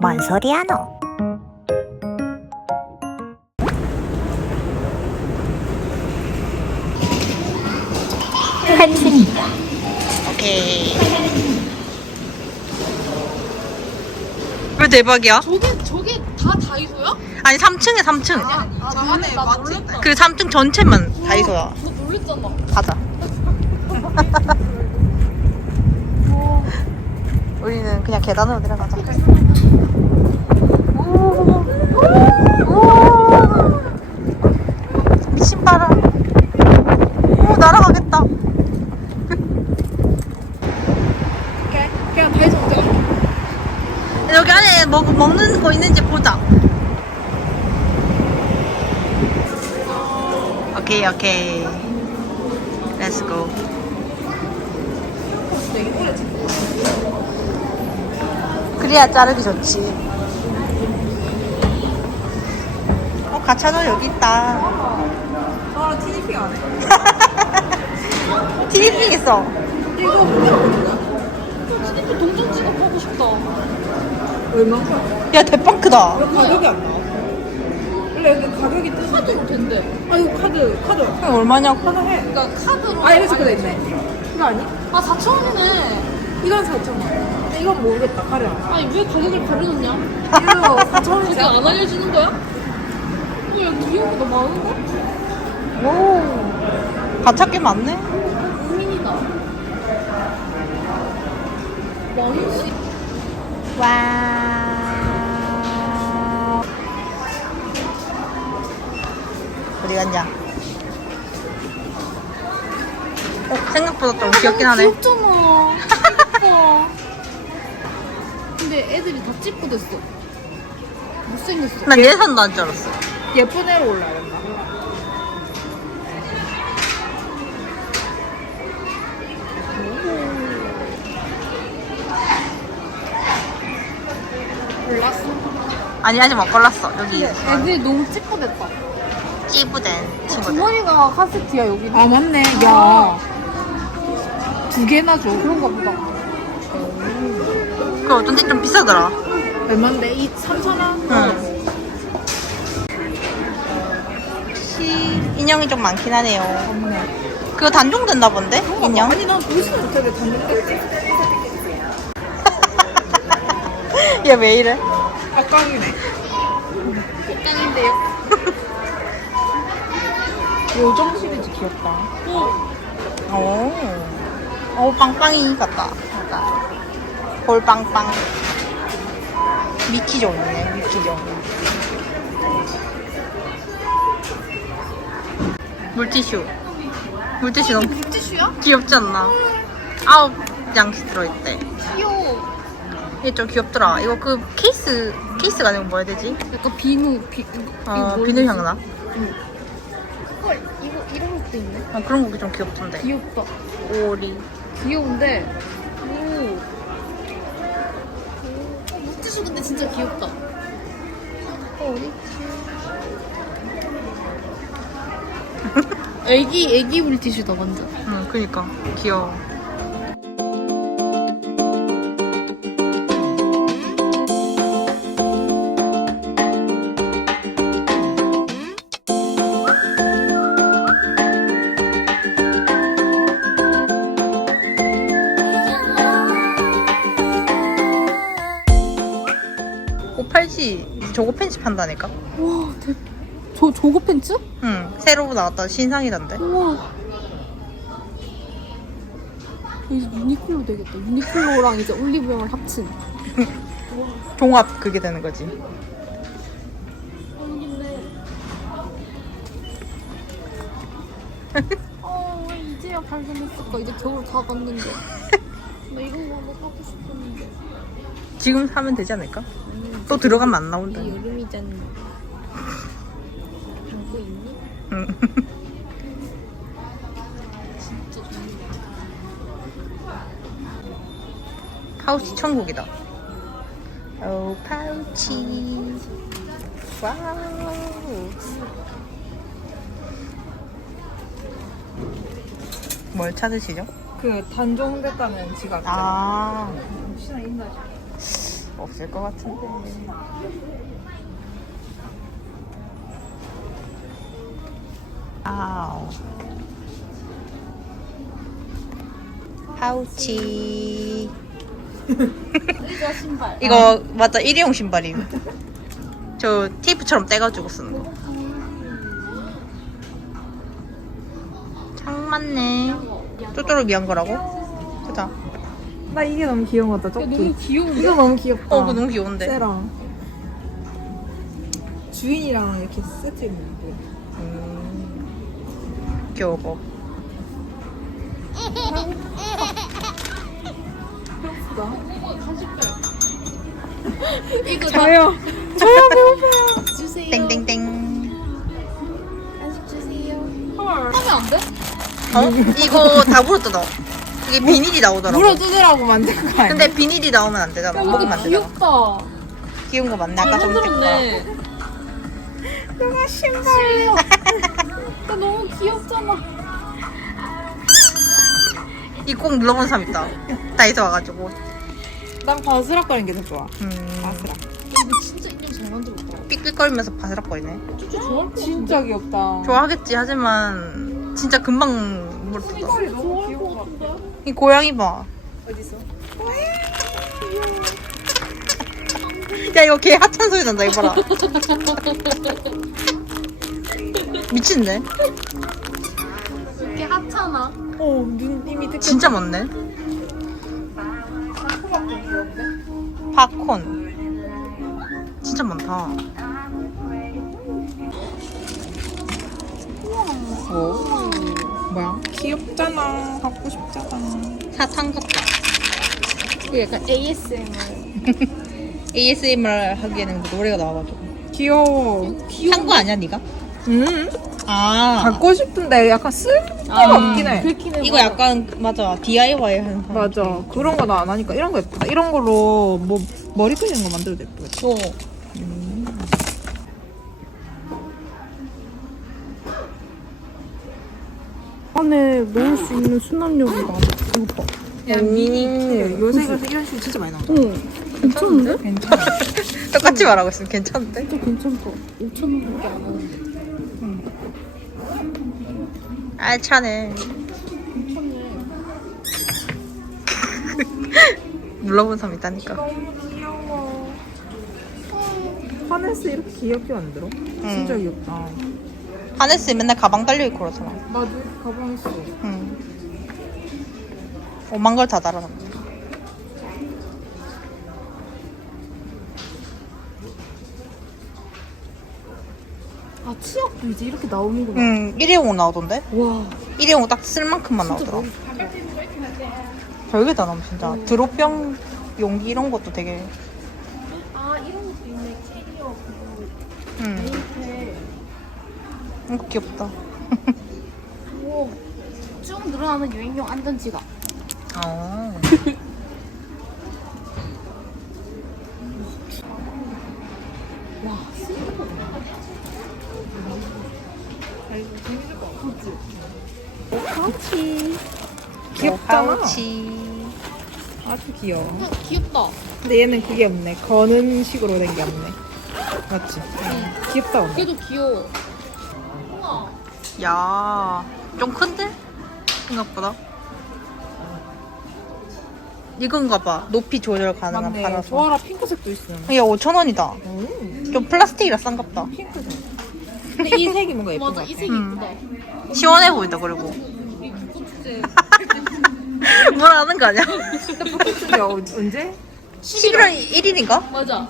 뭔 소리야 너? 펜션이다. 오케이. 왜 대박이야? 저게 저게 다 다이소야? 아니 3층에 3층. 아, 맞네 나 놀랬다. 그 3층 전체만 다이소야. 너 놀랬잖아. 가자. 우리는 그냥 계단으로 내려가자. 오, 오, 미친 바람. 오, 날아가겠다. 그냥 그냥 다이소 어디 가? 여기 안에 먹, 먹는 거 있는지 보자. 오케이, 오케이. Let's go. 그래야 자르기 좋지. 어, 가차도 여기 있다. 아 티니핑 안 해. 티니핑 있어. 이거 뭐야? 티니핑 동전 지갑하고 싶다. 얼마야? 야, 대빵 크다. 가격이 안 나와. 원래 여기 가격이 뜨 카드로 된대. 아 이거 카드 카드. 이거 얼마냐고? 하나 해. 그러니까 카드로. 아 이거 적혀져 있네. 이거 아니? 아 4천 원이네. 이건 4천 원. 이건 모르겠다 가려. 아니 왜 가격을 가려놓냐? 이거 4천 원이지. 안 알려주는 거야? 어, 야 귀여운 거 많은데? 오. 가차게 많네. 고민이다. 왕씨. 와. 어디 갔냐? 어, 생각보다 좀 귀엽긴 하네. 귀엽잖아. 예뻐. 근데 애들이 다 찌뿌됐어. 못생겼어. 난 예산도 안줄 알았어. 예쁜 애로 올라야 된다. 몰랐어. 아니, 아직 못 골랐어. 여기 애들이 너무 찌뿌됐다. 찌부된 친구들. 주머니가 카세트야 여기. 아 맞네. 야. 두 개나 줘. 그런가 보다. 그 어쩐 데좀 비싸더라. 얼마인데? 이 3천 원? 응. 혹시 인형이 좀 많긴 하네요. 없네. 그거 단종됐나 본데? 인형? 아니 난 보지도 못하게 단독됐지. 얘왜 이래? 악강이네. 악강인데요? 요정 시리즈 귀엽다. 오. 오, 빵빵이 같다. 약간. 볼빵빵. 미키종이네, 미키종. 물티슈. 물티슈 너무 물티슈야? 귀엽지 않나? 아홉 장씩 들어있대. 귀여워. 이게 좀 귀엽더라. 이거 그 케이스, 케이스가 아니고 뭐야 되지? 약간 비누, 비, 뭐라 비누? 향나? 헐, 이거 이런 것도 있네. 아, 그런 거좀 귀엽던데. 귀엽다. 오리. 귀여운데. 오. 오, 물티슈 근데 진짜 귀엽다. 어, 어디? 애기 애기 물티슈다 완전. 응, 그니까. 귀여워. 저거 팬츠 판다니까? 와, 대... 저 저거 팬츠? 응, 새로 나왔다. 신상이던데. 우와. 이제 유니클로 되겠다. 유니클로랑 이제 올리브영을 합친. 종합 그게 되는 거지. 어, 왜 이제야 발견했을까? 이제 겨울 다 갔는데. 나 이거 한번 사고 싶었는데. 지금 사면 되지 않을까? 음, 또 들어가면 안 나온다. 여름이잖아. 보고 있니? 응. 진짜. 파우치 천국이다. 오, 파우치. 와우. 뭘 찾으시죠? 그 단종됐다는 지갑. 아, 혹시나 있나 싶어. 없을 것 같은데. 아우. 파우치. 의자 신발. 이거 맞아 일회용 신발임. 저 테이프처럼 떼가지고 쓰는 거. 참 많네. 쪼쪼로 위한 거라고? 그다. 나 이게 너무 귀여운 것 같다, 야, 조끼. 너무 귀여운데? 이거 너무 귀엽다. 어, 그거 너무 귀여운데. 쎄랑. 주인이랑 이렇게 세트 입는 거. 음, 귀여워. 이거 저요. 저요, 배고파요. 주세요. 땡땡땡. 간식 주세요. 헐. 하면 안 돼? 어? 이거 다 물어 뜯어. 이게 비닐이 나오더라고. 물어 뜯으라고 만든 거 아니야? 근데 비닐이 나오면 안 되잖아. 야, 먹으면 안 되잖아. 귀엽다. 귀여운 거 맞네. 아까 잘좀 뜯고. 만들었네. 내가 신발이야. 나 너무 귀엽잖아. 이꼭 눌러본 사람 있다. 다이소 와가지고. 난 바스락거리는 게 더 좋아. 음, 바스락. 근데 진짜 인형 잘 만들었다. 삑삑거리면서 바스락거리네. 좋아할 것 진짜 귀엽다. 좋아하겠지. 하지만 진짜 금방 물 뜯어. 신발이 너무 좋아할. 것 같은데? 이 고양이 봐. 어딨어? 야 이거 개 하찮은 소리 난다 이거 봐라. 미친데? 이렇게 하찮아. 어, 눈 이미 뜯겨. 진짜 많네. 팝콘. 진짜 많다. 오. 뭐야? 귀엽잖아. 갖고 싶잖아. 사탕 같다. 약간 ASMR. ASMR 하기에는 노래가 나와가지고. 귀여워. 산 거 아니야 네가? 음. 아. 갖고 싶은데 약간 쓸데가 아, 없긴 해. 그렇긴 해. 이거 약간 맞아 DIY 하는 사람. 맞아. 그런 거 나 안 하니까 이런 거 예쁘다. 이런 걸로 뭐 머리 끄는 거 만들어도 예쁘겠다. 어. 안에 넣을 수 있는 수납력이 많아. 이거 봐. 그냥 미니 음, 요새 요새 이런 식으로 진짜 많이 나와. 괜찮은데? 괜찮아. 똑같이 말하고 있으면 괜찮은데? 진짜 괜찮다. 5천 원밖에 안 하는데. 알차네. 괜찮네. 눌러본 사람 있다니까. 너무 귀여워. 하네스 이렇게 귀엽게 만들어? 진짜 귀엽다. 하네스 맨날 가방 달려있고 그러잖아. 나도 가방 있어. 응. 오만 걸 다 달아놨네. 아 치약도 이제 이렇게 나오는구나. 응, 일회용으로 나오던데? 와. 일회용 딱 쓸 만큼만 나오더라. 별게 다 나오면 진짜. 드롭병 용기 이런 것도 되게. 아 이런 것도 있네. 캐리어 그거. 응. 이렇게. 이거 귀엽다. 우와. 쭉 늘어나는 유행용 안전 지갑. 어. 와, 슬리퍼. 파우치. 귀엽잖아. 파우치. 아주 귀여워. 어, 귀엽다. 근데 얘는 그게 없네. 거는 식으로 된 게 없네. 맞지? 귀엽다. 근데. 걔도 귀여워. 야, 좀 큰데? 생각보다. 이건가 봐. 높이 조절 가능한 맞네. 팔아서. 조아라 핑크색도 있어. 야, 5,000원이다. 음, 좀 플라스틱이라 싼갑다. 핑크색. 근데 이 색이 뭔가 예쁜 것 맞아, 같아. 이 색이 음. 이쁘다. 시원해 보인다, 그리고. 뭘 아는 거 아니야? 근데 어- 언제? 11월 1일인가? 맞아.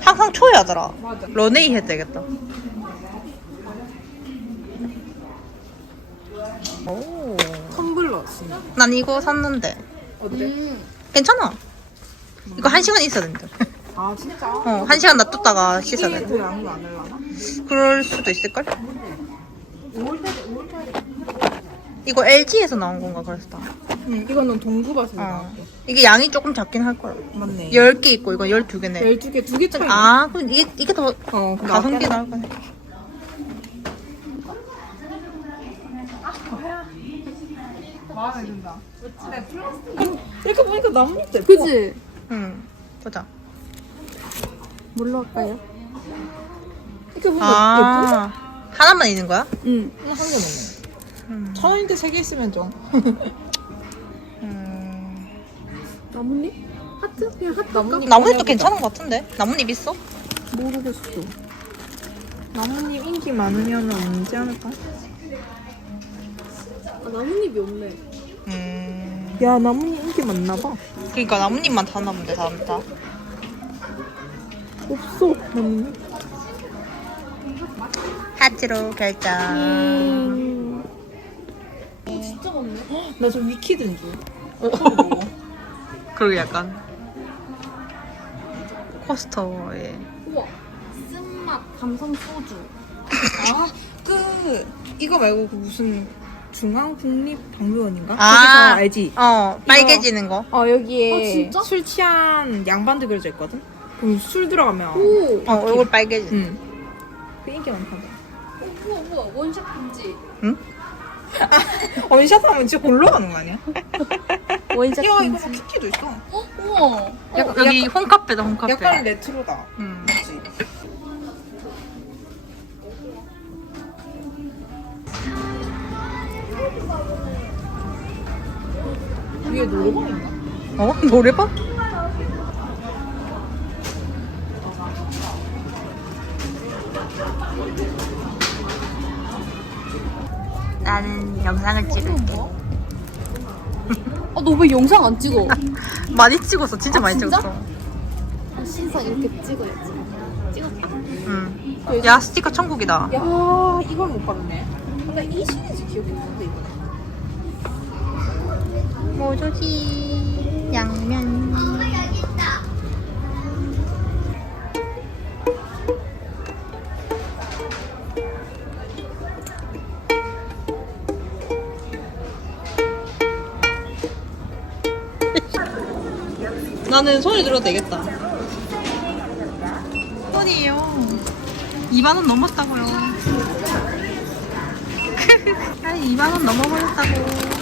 항상 초에 하더라. 맞아. 런웨이 해야 되겠다. 오. 텀블러 진짜. 난 이거 샀는데. 어때? 음. 괜찮아. 이거 한 시간 있어야 된다. 아 진짜? 어, 한 시간 놔뒀다가 씻어야 이게 돼. 더 양도 안? 그럴 수도 있을걸? 5월달에 5월달에. 이거 LG에서 나온 건가 그랬어. 응, 이거는 동구밭에서 어. 나왔어. 이게 양이 조금 작긴 할 거야. 맞네. 10개 있고 이거 12개네. 12개, 두개 차이. 아, 그럼 이게, 이게 더 어, 가성비. 나을 거네. 마음에 든다. 근데 플라스틱. 이렇게 보니까 예뻐. 그지? 응. 보자. 뭘로 할까요? 이렇게 보면 아 하나만 있는 거야? 응. 예쁘네. 한개. 음. 천 원인데 세 개 있으면 좀. 음. 나뭇잎? 하트? 그냥 하트 나뭇잎 나뭇잎도. 괜찮은 것 같은데 나뭇잎 있어? 모르겠어. 나뭇잎 인기 많으면 언제 않을까? 아, 나뭇잎이 없네. 음. 야 나뭇잎 인기 많나 봐. 그러니까 나뭇잎만 다 남으면 돼 다음 다. 없어 나뭇잎. 하트로 결정. 음. 진짜 많네. 나 좀 위키드인 줄. 그러게 약간 코스터에 우와. 쓴맛 감성 소주. 아 그 이거 말고 그 무슨 중앙국립박물원인가? 아. 거기서 알지? 어 빨개지는 거. 어 여기에 아, 진짜? 술 취한 양반들 그려져 있거든. 그럼 술 들어가면 오. 어 얼굴 빨개지. 응. 그 인기 많다. 어, 우와 우와 원샷 금지. 원샷 하면 진짜 골로 가는 거 아니야? 원샷 야 이거 뭐 키티도 있어. 어? 우와. 약간, 여기 홈카페다 홈카페. 약간 레트로다. 음. 맞지? 위에 노래방인가? 어 노래방? 나는 영상을 찍을게. 아, 너 왜 영상 안 찍어? 많이 찍었어, 진짜 아, 많이 진짜? 찍었어. 아, 신상 이렇게 찍어야지. 찍었다. 응. 야 스티커 천국이다. 야 이걸 못 봤네. 근데 이 시리즈 기억이 나 모조지 양면. 나는 손이 들어도 되겠다. 손이에요. 2만 원 넘었다고요. 아니 2만 원 넘어버렸다고.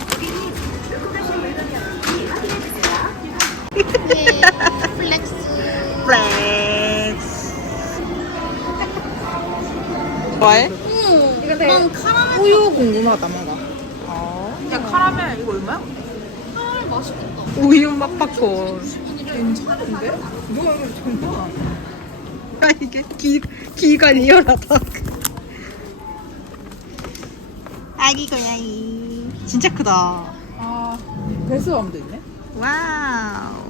플렉스. 좋아해? 응. 이거 되게 난 카라멜 우유 궁금하다 뭔가. 어. 야 카라멜 이거 얼마야? 카라멜 맛있겠다. 우유 맛 팝콘. 괜찮은데? 누가 처음 봐? 야 이게 기 기가 리얼하다. 아기 고양이. 진짜 크다. 아 배수함도 있네. 와우.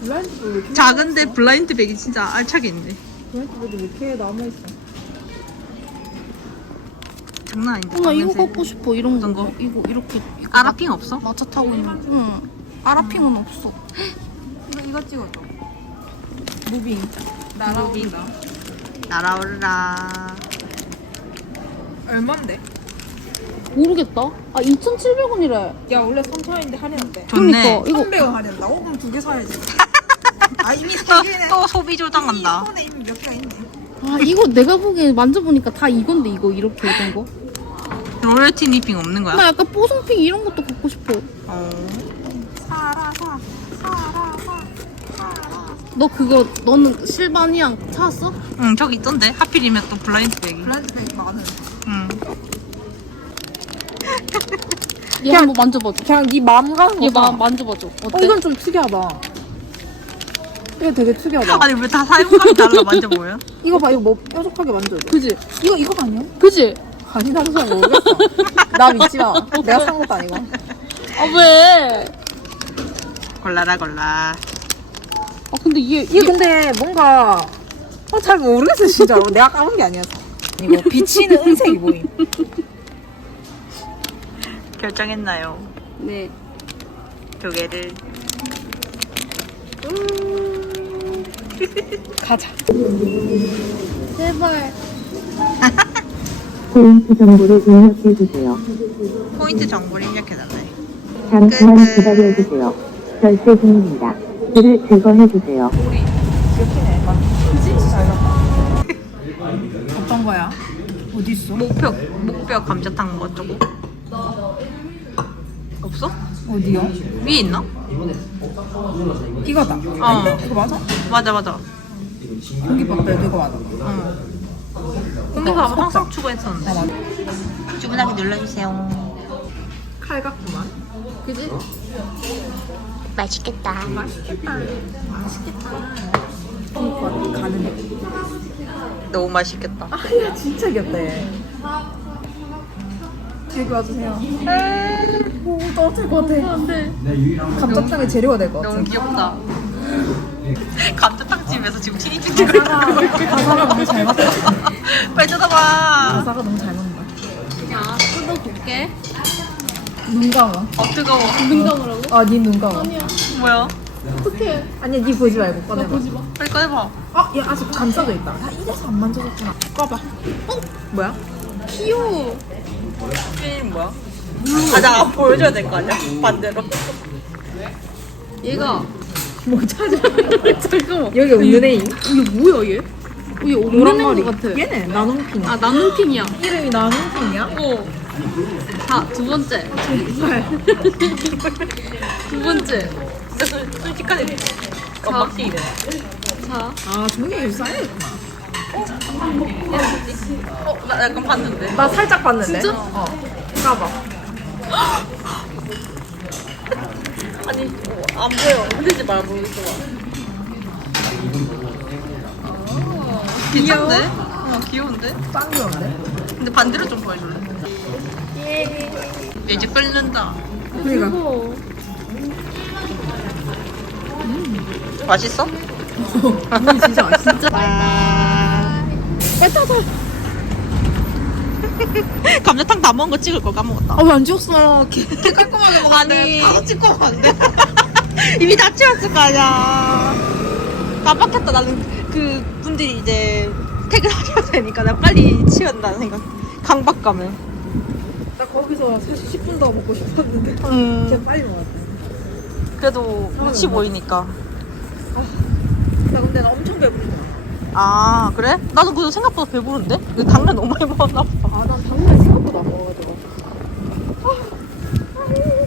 아 블라인드 왜 이렇게 작은데 블라인드 백이 진짜 알차게 있네. 블라인드 왜 이렇게 남아 있어? 장난 아닌데. 어, 나 이거 냄새. 갖고 싶어. 이런 어떤 거. 거? 이거 이렇게 아라핑 없어? 마차 타고 있는. 거. 응. 아라핑은 없어. 이거 이거 찍어줘. 무빙. 날아온다. 날아오르라. 얼만데? 모르겠다. 아 2,700원이래. 야 원래 3천원인데 할인한대. 좋네. 그러니까 이거 300원 할인한다고? 그럼 두 개 사야지. 아 이미 세 또, 개네. 또 소비 조장한다. 이 손에 이미 몇 개가 있네. 아 이거 내가 보기엔 만져보니까 다 이건데 이거 이렇게 된 거. 로열티 니핑 없는 거야? 나 약간 뽀송핑 이런 것도 갖고 싶어. 어. 사라 사. 사라 사. 너 그거 너는 실바니앙 찾았어? 응 저기 있던데 하필이면 또 블라인드 백이. 블라인드 백 많은. 응. 얘 한번 만져봐줘. 그냥 네 마음 가는 얘 거다. 마, 만져봐줘. 어때? 어 이건 좀 특이하다. 이거 되게 특이하다. 아니 왜 다 사용감이 달라 만져보여? 이거 봐 이거 뭐 뾰족하게 만져야 돼. 그지? 이거 이거 아니야? 그지? 아니 나도 잘 모르겠어. 나 믿지 마. 내가 산 것도 아니고. 아 왜? 골라라 골라. 아 근데 얘, 이게 근데 뭔가 어, 잘 모르겠어 진짜로. 내가 까는 게 아니어서. 이거 비치는 은색이 보임. 결정했나요? 네. 두 개를. 가자. 제발. 포인트 정보를 입력해 주세요. 포인트 정보를 입력해달래. 잠시만 끝. 기다려 주세요. 결제 중입니다. 글을 제거해 주세요. 기억이네. 막. 잘 봤다. 어떤 거야? 어디 있어? 목표 목뼈 감자탕 뭐 어쩌고? 없어? 어디요? 위에 있나? 이거다. 어. 이거 맞아? 맞아 맞아. 공깃밥 들고 와도. 공깃밥 항상 추가했었는데. 주문하기 눌러주세요. 칼 같구만. 그지? 맛있겠다. 공깃밥 가는. 너무 맛있겠다. 아, 얘 진짜 귀엽다, 얘. 여기 와주세요. 오, 떨어질 것 같아. 안 돼. 감자탕의 재료가 될 것 같아. 너무 귀엽다. 감자탕 집에서 지금 티니 핑크 가사가, 가사가 너무 잘 맞다. 빨리 쳐다봐. 가사가 너무 잘 맞는다. 야, 뜯어볼게. 눈 감아. 어 뜨거워. 눈 감으라고? 아, 니 눈 감아. 아니야. 뭐야? 어떡해. 아니야, 니 보지 말고 나 꺼내봐. 보지 마. 빨리 꺼내봐. 아, 얘 아직 감싸져 있다. 아, 이래서 안 만져졌구나. 꺼봐. 어? 뭐야? 귀여워. 게임 뭐야? 아, 나안 보여줘야 될 거 아니야? 반대로. 얘가. 뭐 찾아? 잠깐만. 여기 없는 애인? 이게 뭐야, 얘? 얘 없는 애인 것 같아. 얘네 나눔핑. 아, 나눔핑이야. 이름이 나눔핑이야? 어. 자, 두 번째. 두 번째. 순식간에 깜빡이네. 자, 아, 종이 쌓여있구나. 어, 나 약간 봤는데. 나 살짝 봤는데. 진짜? 어. 까봐. 아니, 어, 안 보여. 흔들지 말고 있어 봐. 괜찮네? 어, 귀여운데? 짱 귀여운데? 근데 반대로 좀 보여줄래? 얘 이제 끓는다. 그니까. 맛있어? 진짜 맛있어. 진짜. 감자탕 다 먹은 거 찍을 걸 까먹었다. 아, 왜안 지웠어? 개 깔끔하게 먹었네. 바로 찍고 오면 안 돼. 이미 다 치웠을 거 아니야. 깜빡했다. 나는 그 분들이 이제 퇴근하셔야 되니까 나 빨리 치운다는 생각. 강박감을. 나 거기서 사실 10분 더 먹고 싶었는데. 음. 진짜 빨리 먹었다. 그래도 눈치 보이니까. 나 근데 나 엄청 배부르다. 아 그래? 나도 그거 생각보다 배부른데? 근데 당면 너무 많이 먹었나 보다. 아난 당면 생각보다 먹어가지고. 아,